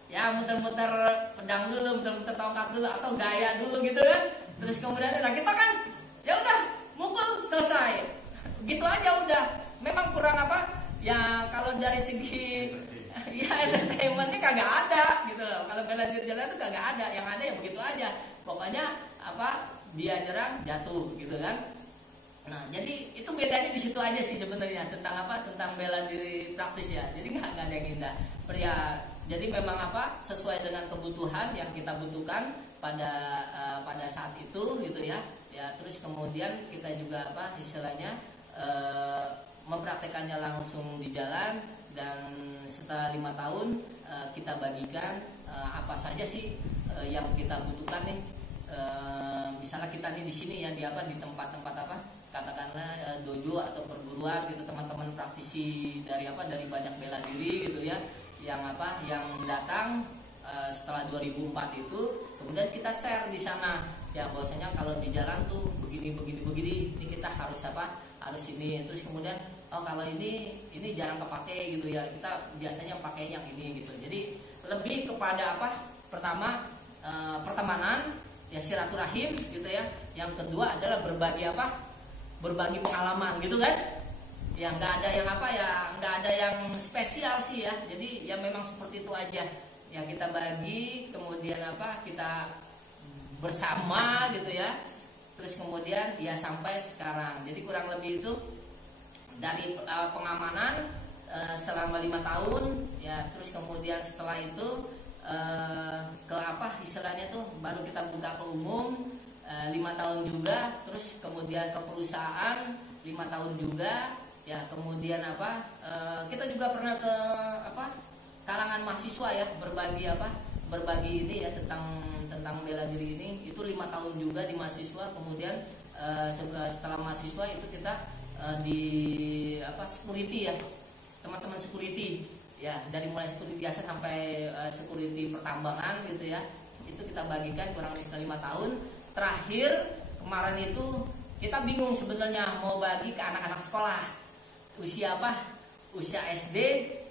ya, muter-muter pedang dulu, muter-muter tongkat dulu, atau gaya dulu gitu kan. Terus kemudian nah kita kan ya udah mukul selesai gitu aja udah. Memang kurang apa ya, kalau dari segi ya entertainmentnya kagak ada gitu loh. Kalau bela diri jalan itu kagak ada, yang ada ya begitu aja, pokoknya apa, dia nyerang jatuh gitu kan. Nah jadi itu bedanya di situ aja sih sebenarnya, tentang apa, tentang bela diri praktis ya. Jadi nggak ada yang indah ya. Jadi memang apa, sesuai dengan kebutuhan yang kita butuhkan pada saat itu gitu ya. Ya terus kemudian kita juga apa, istilahnya mempraktekannya langsung di jalan. Dan setelah 5 tahun kita bagikan apa saja sih yang kita butuhkan nih. Misalnya kita nih di sini ya, di apa, di tempat-tempat apa, katakanlah dojo atau perguruan gitu, teman-teman praktisi dari apa, dari banyak bela diri gitu ya, yang apa, yang datang setelah 2004 itu, kemudian kita share di sana ya, bahwasanya kalau di jalan tuh begini ini kita harus apa, harus ini. Terus kemudian kalau ini jarang kepake gitu ya, kita biasanya pakai yang ini gitu. Jadi lebih kepada apa, pertama pertemanan ya, silaturahim gitu ya. Yang kedua adalah berbagi apa, berbagi pengalaman gitu kan ya. Nggak ada yang apa ya, nggak ada yang spesial sih ya. Jadi ya memang seperti itu aja ya, kita bagi, kemudian apa, kita bersama gitu ya. Terus kemudian ya sampai sekarang. Jadi kurang lebih itu dari pengamanan selama 5 tahun ya. Terus kemudian setelah itu ke apa istilahnya tuh, baru kita buka ke umum 5 tahun juga, terus kemudian ke perusahaan 5 tahun juga, ya kemudian apa kita juga pernah ke apa kalangan mahasiswa ya, berbagi ini ya tentang bela diri ini, itu 5 tahun juga di mahasiswa. Kemudian setelah mahasiswa itu kita di apa security ya, teman-teman security ya, dari mulai security biasa sampai security pertambangan gitu ya, itu kita bagikan kurang lebih 5 tahun. Terakhir kemarin itu kita bingung sebenarnya mau bagi ke anak-anak sekolah usia apa, usia SD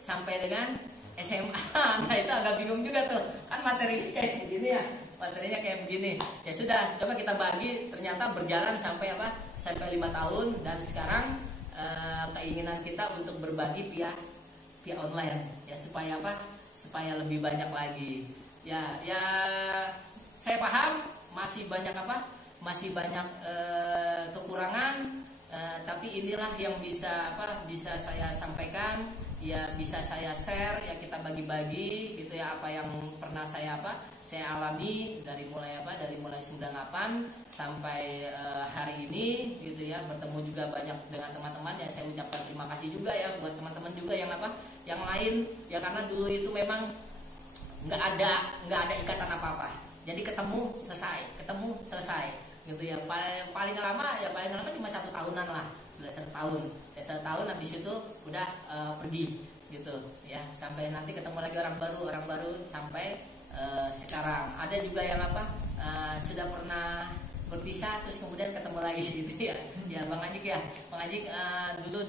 sampai dengan SMA. Nah itu agak bingung juga tuh, kan materi kayak begini ya, materinya kayak begini. Ya sudah, coba kita bagi, ternyata berjalan sampai apa, sampai 5 tahun. Dan sekarang keinginan kita untuk berbagi via online ya, supaya apa, supaya lebih banyak lagi ya. Saya paham masih banyak apa, masih banyak kekurangan, tapi inilah yang bisa saya sampaikan ya, bisa saya share ya, kita bagi-bagi gitu ya, apa yang pernah saya alami dari mulai 98 sampai hari ini gitu ya. Bertemu juga banyak dengan teman-teman ya, saya ucapkan terima kasih juga ya buat teman-teman juga yang lain ya, karena dulu itu memang nggak ada ikatan apa-apa, jadi ketemu selesai gitu ya. Paling lama cuma 1 tahunan lah, 1 tahun ya, 1 tahun habis itu udah pergi gitu ya, sampai nanti ketemu lagi orang baru sampai sekarang. Ada juga yang sudah pernah berpisah terus kemudian ketemu lagi gitu ya. Ya Bang Ajik dulu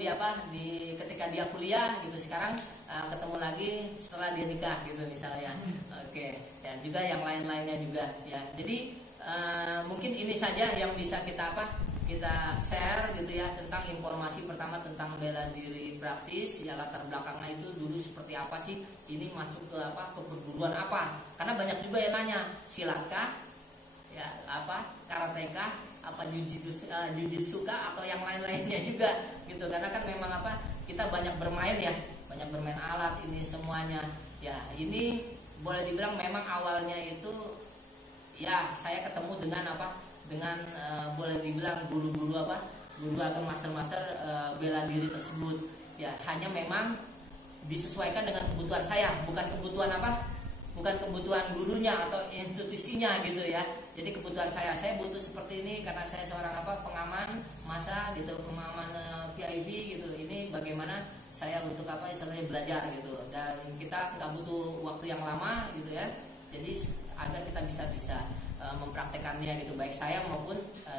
ketika dia kuliah gitu, sekarang ketemu lagi setelah dia nikah gitu misalnya. Oke. Ya juga yang lain-lainnya juga ya. Jadi mungkin ini saja yang bisa kita share gitu ya, tentang informasi pertama tentang bela diri praktis ya, latar belakangnya itu dulu seperti apa sih, ini masuk ke perguruan apa, karena banyak juga yang nanya silatkah ya, karateka, jujitsu kah, atau yang lain-lainnya juga gitu, karena kan memang kita banyak bermain ya, banyak bermain alat ini semuanya ya. Ini boleh dibilang memang awalnya itu ya saya ketemu dengan boleh dibilang guru atau master bela diri tersebut ya, hanya memang disesuaikan dengan kebutuhan saya, bukan kebutuhan gurunya atau institusinya gitu ya. Jadi kebutuhan saya butuh seperti ini karena saya seorang pengaman masa gitu, pengaman VIP gitu. Ini bagaimana saya untuk istilahnya belajar gitu, dan kita nggak butuh waktu yang lama gitu ya. Jadi agar kita bisa mempraktekannya gitu, baik saya maupun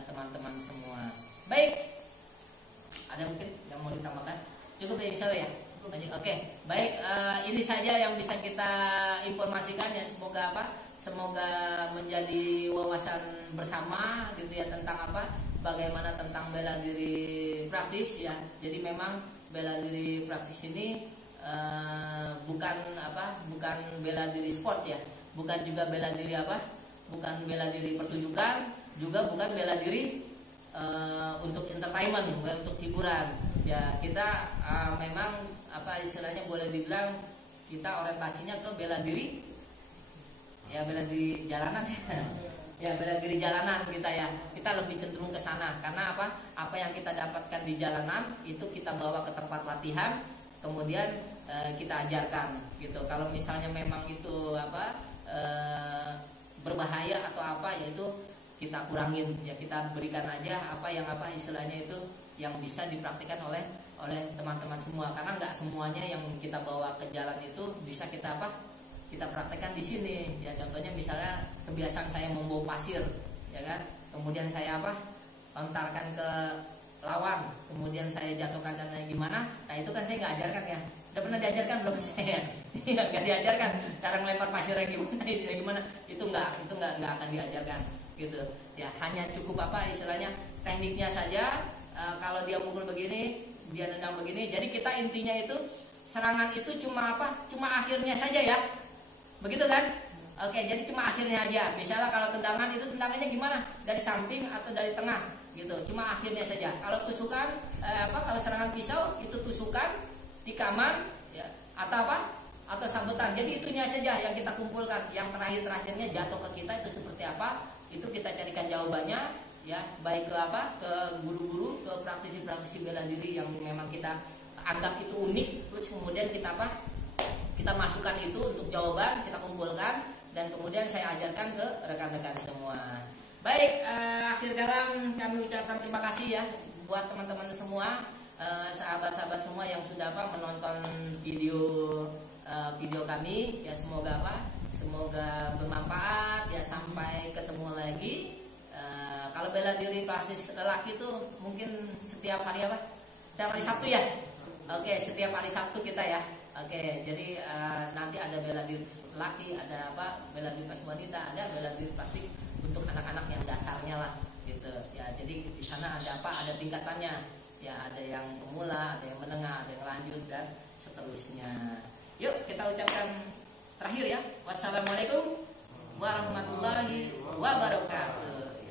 teman-teman semua. Baik, ada mungkin yang mau ditambahkan? Cukup ya misalnya ya. Oke, baik, ini saja yang bisa kita informasikan ya. Semoga menjadi wawasan bersama gitu ya, tentang bagaimana tentang bela diri praktis ya. Jadi memang bela diri praktis ini bukan bela diri sport ya, bukan juga bela diri bukan bela diri pertunjukan, juga bukan bela diri untuk entertainment, untuk hiburan ya. Kita memang istilahnya boleh dibilang kita orientasinya ke bela diri ya, bela diri jalanan ya, bela diri jalanan kita ya. Kita lebih cenderung ke sana karena apa yang kita dapatkan di jalanan itu kita bawa ke tempat latihan, kemudian kita ajarkan gitu. Kalau misalnya memang itu berbahaya atau yaitu kita kurangin ya, kita berikan aja yang istilahnya itu yang bisa dipraktikkan oleh teman-teman semua, karena nggak semuanya yang kita bawa ke jalan itu bisa kita praktekkan di sini ya. Contohnya misalnya kebiasaan saya membawa pasir ya kan, kemudian saya lontarkan ke lawan, kemudian saya jatuhkan dan gimana, nah itu kan saya nggak ajarkan ya. Udah pernah diajarkan belum saya? Nggak diajarkan cara melempar pasirnya gimana, itu nggak akan diajarkan gitu ya. Hanya cukup istilahnya tekniknya saja. Kalau dia mukul begini, dia nendang begini, jadi kita intinya itu serangan itu cuma akhirnya saja ya, begitu kan? Oke, jadi cuma akhirnya aja. Misalnya kalau tendangan itu tendangannya gimana, dari samping atau dari tengah gitu, cuma akhirnya saja. Kalau tusukan kalau serangan pisau itu tusukan tikaman ya, atau atau sambutan. Jadi itunya saja yang kita kumpulkan. Yang terakhirnya jatuh ke kita itu seperti apa? Itu kita carikan jawabannya, ya, baik ke apa? Ke guru-guru, ke praktisi-praktisi bela diri yang memang kita anggap itu unik. Terus kemudian kita apa? Kita masukkan itu untuk jawaban, kita kumpulkan dan kemudian saya ajarkan ke rekan-rekan semua. Baik, akhir karam kami ucapkan terima kasih ya buat teman-teman semua, sahabat-sahabat semua yang sudah apa menonton video kami ya, semoga apa? Semoga bermanfaat ya, sampai ketemu lagi. Kalau bela diri basis lelaki itu mungkin setiap hari apa? Setiap hari Sabtu ya. Oke, setiap hari Sabtu kita ya. Oke, jadi nanti ada bela diri laki, ada apa? Bela diri pas wanita, ada bela diri plastik untuk anak-anak yang dasarnya lah, gitu. Ya, jadi di sana ada apa? Ada tingkatannya. Ya, ada yang pemula, ada yang menengah, ada yang lanjut dan seterusnya. Yuk, kita ucapkan terakhir ya. Wassalamualaikum warahmatullahi wabarakatuh.